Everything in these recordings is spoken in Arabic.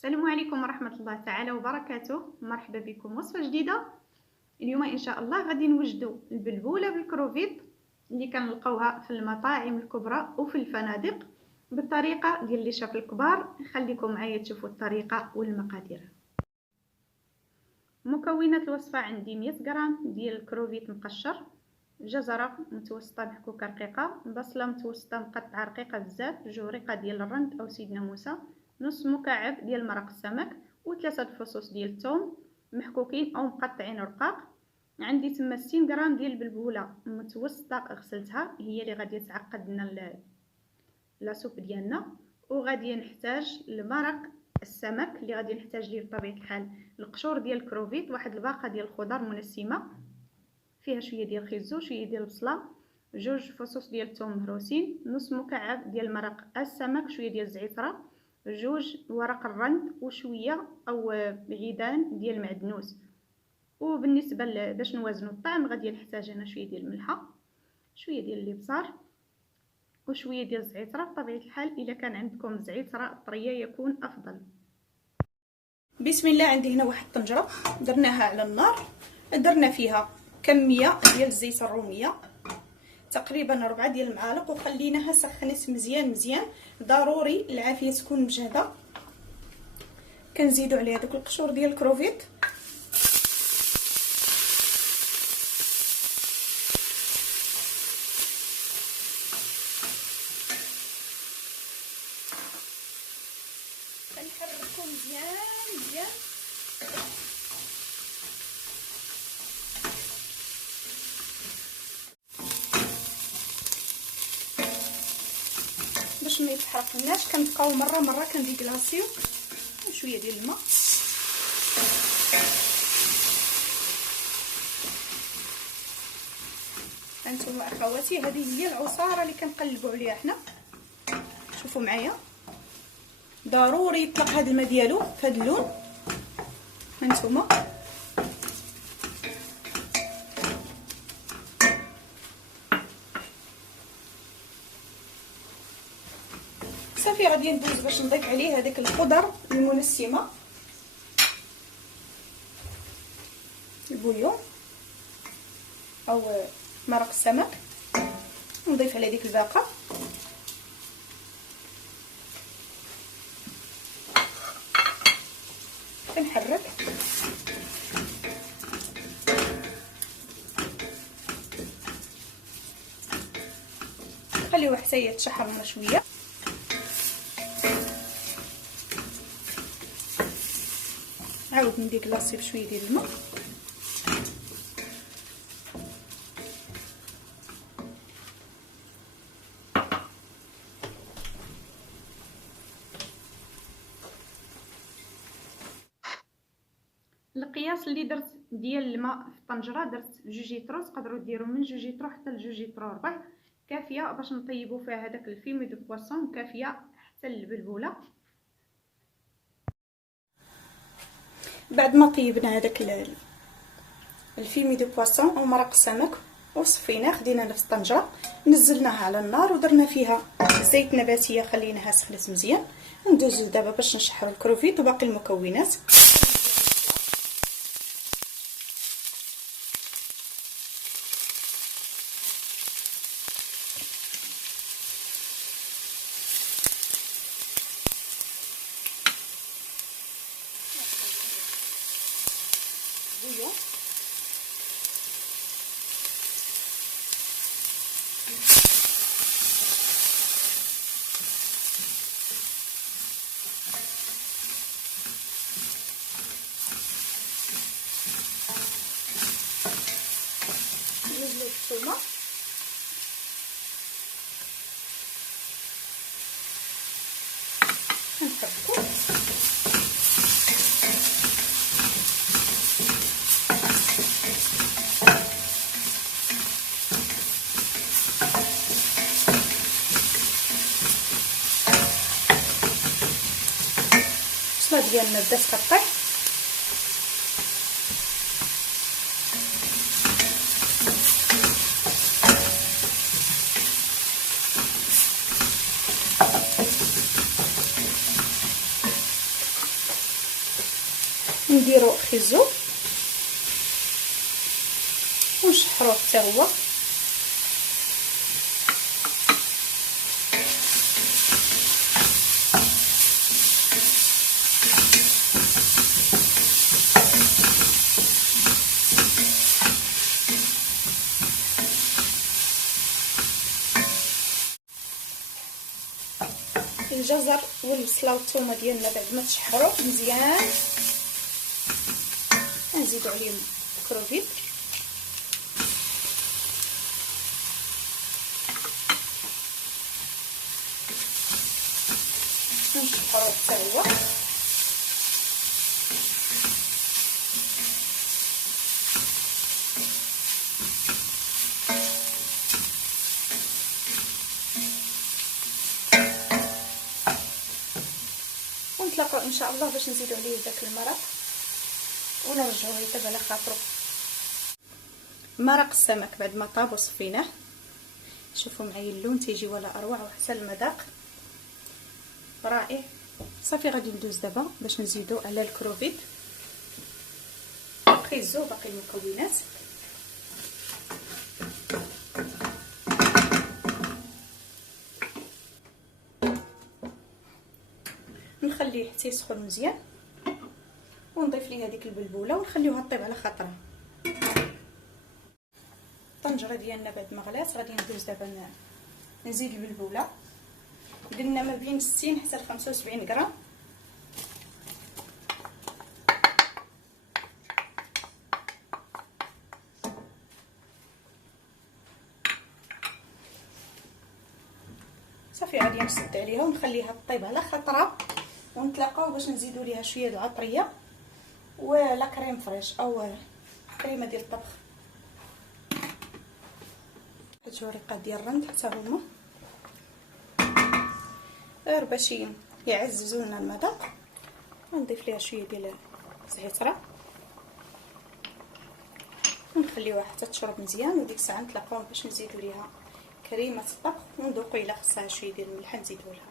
السلام عليكم ورحمة الله تعالى وبركاته. مرحبا بكم وصفة جديدة. اليوم إن شاء الله غادي نوجدوا البلبولة بالكروفيت اللي كنلقاوها في المطاعم الكبرى وفي الفنادق بالطريقة ديال لي شاف الكبار. خليكم معايا تشوفوا الطريقة والمقادير. مكونات الوصفة: عندي 100 غرام ديال الكروفيت مقشر، جزرة متوسطة محكوكة رقيقة، بصلة متوسطة مقطعة رقيقة بزاف، 2 رقة ديال الرند أو سيدنا موسى، نص مكعب ديال مرق السمك، و3 فصوص ديال الثوم محكوكين او مقطعين رقاق. عندي تما 60 غرام ديال البلبوله متوسطه غسلتها، هي اللي غادي تعقد لنا لاصوب ديالنا. وغادي نحتاج المرق السمك اللي غادي نحتاج ليه بطبيعه الحال القشور ديال الكروفيت، واحد الباقه ديال الخضر منسمه فيها شويه ديال الخيزو، شويه ديال البصله، 2 فصوص ديال الثوم مهروسين، نص مكعب ديال مرق السمك، شويه ديال الزعتره، 2 ورق الرند، وشويه او عيدان ديال المعدنوس. وبالنسبه باش نوازنوا الطعم غادي نحتاج هنا شويه ديال الملحه، شويه ديال الابزار، وشويه ديال الزعتره. بطبيعه الحال الا كان عندكم زعتره طريه يكون افضل. بسم الله. عندي هنا واحد الطنجره درناها على النار، درنا فيها كميه ديال الزيت الروميه تقريبا 4 ديال المعالق، وخليناها سخنت مزيان. ضروري العافيه تكون مجهده. كنزيدوا عليها دوك القشور ديال الكروفيت، كنحركو مزيان باش ما يتحرقناش. كنبقاو مره كنديكلاصيو شويه ديال الماء. هانتوما اخواتي، هذه هي العصاره اللي كنقلبوا عليها حنا. شوفوا معايا، ضروري يطلق هذا الماء ديالو في هذا اللون. هانتوما صافي غادي ندوز باش نضيف عليه هذاك الخضر المنسمه، البوليون او مرق السمك، ونضيف عليه ديك الباقه. كنحرك خليوه حتى يتشحر لنا شويه. عاود نديك لاصي بشويه ديال الماء. القياس اللي درت ديال الماء في الطنجره درت 2 جيترو، تقدروا ديروا من 2 جيترو حتى ل 2 جيترو ربع، كافيه باش نطيبوا فيها هذاك الفيمي دو بواسون، كافيه حتى للبلبوله. بعد ما طيبنا هذاك الفيمي دو بواسون او مرق السمك وصفيناه، خدينا نفس الطنجره نزلناها على النار ودرنا فيها زيت نباتيه، خليناها سخنت مزيان. ندوزو دابا باش نشحروا الكروفيت وباقي المكونات. بويون نزلو الثومه، نحركو البصله ديالنا بدات كطيح. نديرو خيزو ونشحروه حتى هو. الجزر والبصله والثومه ديالنا بعد ما تشحروا مزيان نزيدو عليهم الكروفيت ونشحروا حتى هو. ونتلاقاو ان شاء الله باش نزيدو عليه داك المرق ونرجعوه يطيب على خاطرو. مرق السمك بعد ما طاب وصفيناه، شوفوا معايا اللون تيجي ولا اروع وحتى المذاق رائع. صافي غادي ندوز دابا باش نزيدو على الكروفيت خيزو باقي المكونات. نخليه حتى يسخن مزيان ونضيف ليه هذيك البلبوله ونخليوها طيب على خاطرها. الطنجره ديالنا بعد ما غلات غادي ندوز دابا نزيد البلبوله، قلنا ما بين 60 حتى ل 75 غرام. صافي غادي نسد عليها ونخليها طيب على خاطرها ونتلاقاو باش نزيدو ليها شويه د العطريه ولا كريم فريش او كريمه ديال الطبخ. هاد ورقات ديال الرند حتى هما غير باش يعززوا لنا المذاق. ونضيف ليها شويه ديال الزعتره ونخليوها حتى تشرب مزيان، وديك الساعه نتلاقاو باش نزيدو ليها كريمه الطبخ وندوقو الا خصها شويه ديال الملح نزيدو لها.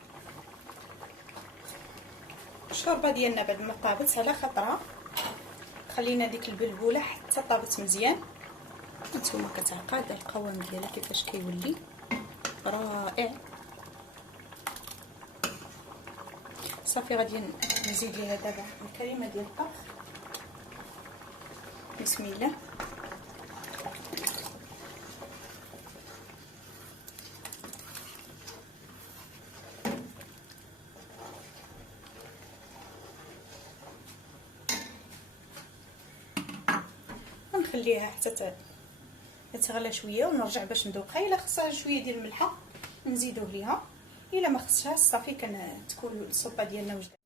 الشوربه ديالنا بعد ما طابت على خطره خلينا ديك البلبوله حتى طابت مزيان. هانتوما كتعقد القوام ديالها كيفاش كيولي رائع. صافي غادي نزيد ليها دابا الكريمه ديال الطبخ. بسم الله. نخليها حتى تغلى شويه ونرجع باش ندوقها. الا خصها شويه ديال الملحه نزيدوه ليها، الا ما خصهاش صافي تكون الصوبه ديالنا وجدات.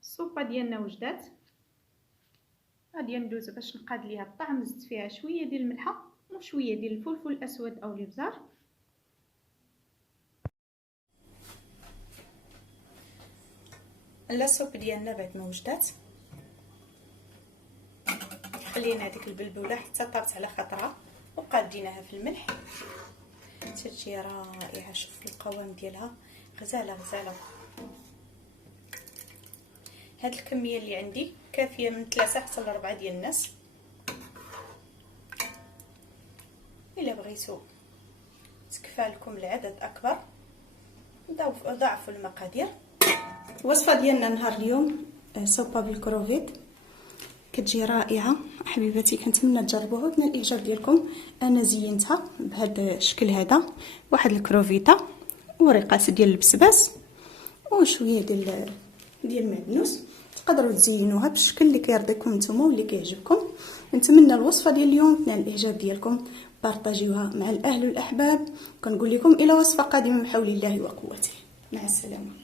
الصوبه ديالنا وجدات، غادي ندوز باش نقاد ليها الطعم. زدت فيها شويه ديال الملحه وشويه ديال الفلفل الاسود او الابزار. الصوب ديالنا بعد ما وجدات خلينا هذيك البلبوله حتى طابت على خاطرها وقاديناها في الملح. تجي رائعه. شوف القوام ديالها غزاله غزاله. هاد الكميه اللي عندي كافيه من 3 حتى ل 4 ديال الناس. الا بغيتو تكفى لكم العدد اكبر ضاعفوا المقادير. الوصفه ديالنا نهار اليوم صوبه بالكروفيت كتجي رائعه حبيباتي. كنتمنى تجربوها وتنال الاعجاب ديالكم. انا زينتها بهذا الشكل هذا، واحد الكروفيته ورقات ديال البسباس وشويه ديال المعدنوس. تقدروا تزينوها بالشكل اللي كيرضيكم نتوما واللي كيعجبكم. نتمنى الوصفه ديال اليوم تنال الاعجاب ديالكم، بارطاجيوها مع الاهل والاحباب. كنقول لكم الى وصفه قادمه من حول الله وقوته. مع السلامه.